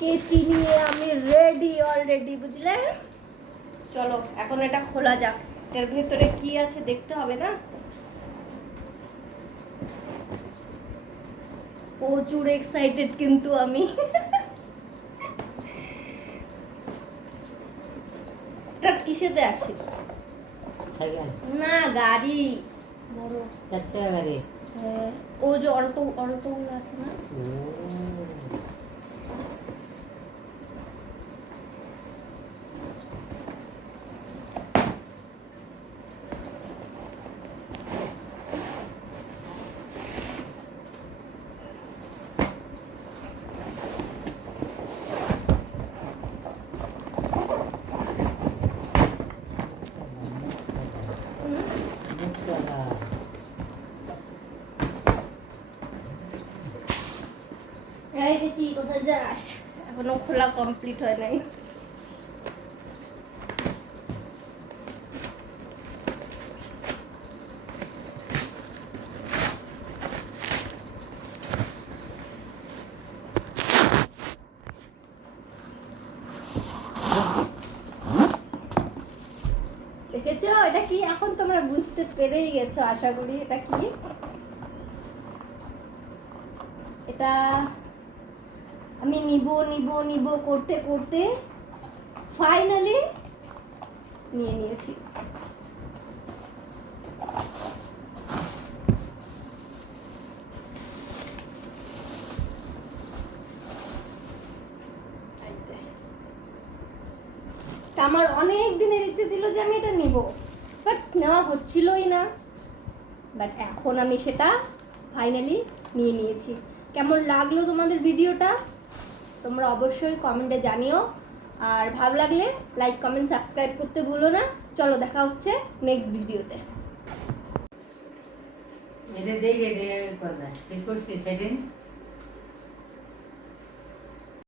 কেচি নিয়ে আমি রেডি অলরেডি বুঝলে? চলো এখন এটা খোলা যাক। এর ভেতরে কি আছে দেখতে হবে না? প্রচুর এক্সাইটেড কিন্তু আমি। এটা কিসেতে আসে না গাড়ি। বড়। চার চাকা গাড়ি। হ্যাঁ, ও যে অল্টো অল্টোগুলো আছে না? গেছি কোথায় যাস? এখনও খোলা কমপ্লিট হয় নাই। দেখেছ? এটা কি? এখন তোমরা বুঝতে পেরেই গেছো, আশা করি। এটা কি? এটা আমি নিব নিব নিব, করতে করতে ফাইনালি নিয়ে নিয়েছি। আমার অনেক দিনের ইচ্ছে ছিল যে আমি এটা নিব বাট নেওয়া হচ্ছিলই না। বাট এখন আমি সেটা ফাইনালি নিয়ে নিয়েছি। কেমন লাগল তোমাদের ভিডিওটা তোমরা অবশ্যই কমেন্টে জানিও আর ভালো লাগলে লাইক কমেন্ট সাবস্ক্রাইব করতে ভুলো না চলো দেখা হচ্ছে নেক্সট ভিডিওতে এটা দেই রে করবে ঠিক করছি সেদিন